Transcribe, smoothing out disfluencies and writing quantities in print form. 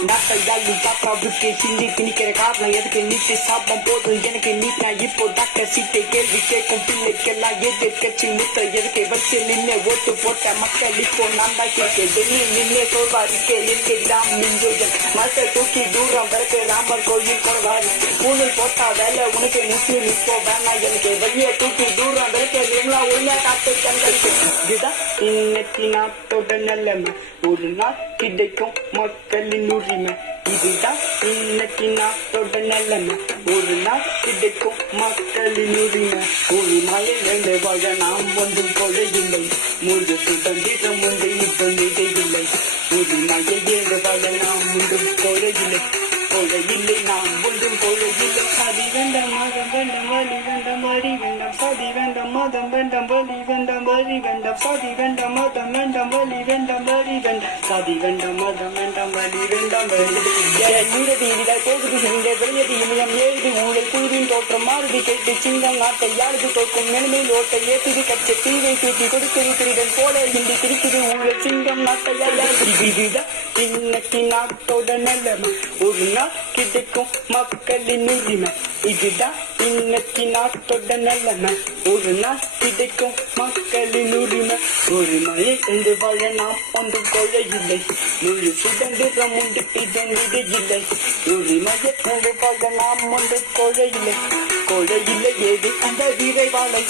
doctor டாக்டருக்கு சிந்தி திணிக்கிற காரணம் எதுக்கு நீட்டு சாப்பிடும் போது எனக்கு நீட்னா இப்போ டாக்டர் சீட்டை கேள்வி கேட்கும் பிள்ளைக்கெல்லாம் எதிர்கட்சி முத்த எதுக்கு வச்சு நின்று ஓட்டு போட்ட மக்கள் இப்போ நான் தான் கேட்க வெளியே நின்று சொல்வாருக்கு இருக்கு ராம் மிஞ்சோஜன் மரத்தை தூக்கி தூரம் பிறகு ராமர் கோயில் போடுவாரு பூனல் போட்டா வேலை உனக்கு முஸ்லிம் இப்போ வேணாம் எனக்கு வெளியே தூக்கி தூரம் பிறகு நிர்மலா ஒழுங்கா காத்து கண்களுக்கு இதுதான் இன்னைக்கு நாட்டோட நிலைமை ஒரு நாள் கிடைக்கும் மக்களின் உரிமை இதுதான் இன்னைக்கு நாட்டோட நிலைமை ஒரு நாள் கிடைக்கும் மக்களின் உரிமை உரிமையை வேண்டு வாழ நாம் ஒன்றும் கொலையில்லை முழு சுதந்திரம் ஒன்று இப்போ நிலையில்லை உரிமையை வேண்டு வாழ நாம் ஒன்றும் கொலையில்லை கொலையில்லை நாம் ஒன்றும் கொலையில்லை சாதி வேண்டாம் மதம் வேண்டாம் வழி வேண்டாம் வரி வேண்டாம் சாதி வேண்டாம் மதம் வேண்டாம் வழி வேண்டாம் வரி வேண்டாம் சாதி வேண்டாம் மதம் வேண்டாம் வழி வேண்டாம் வரி வேண்டாம் சாதி வேண்டாம் மதம் வேண்டாம் வழி வேண்டாம் வரி நீரதீவிட போகுது சென்ற வெளியது இமயம் ஏழுது ஊழல் குழுவின் தோற்றம் மாறுதி கேட்டு சிங்கம் நாட்டை யாருக்கு தோற்கும் மென்மேல் ஓட்டை ஏற்றுது கச்ச தீவை தூக்கி கொடுக்குது திருடன் போல இந்தி பிரிக்குது ஊழல் சிங்கம் நாட்டை இதுதான் இன்னைக்கு நாட்டோட நிலைமை ஒரு நாள் கிடைக்கும் மக்களின் உரிமை இதுதான் இன்னைக்கு நாட்டோட நிலைமை ஒரு நாள் கிடைக்கும் மக்களின் உரிமை உரிமையை என்று வாழ நாம் ஒன்றும் கொலையில்லை முழு சுதந்திரம் உண்டு இதன் இல்லை உரிமையை என்று வாழ நாம் ஒன்றும் கொலையில்லை கொலையில்லை ஏது அந்த விரைவாளை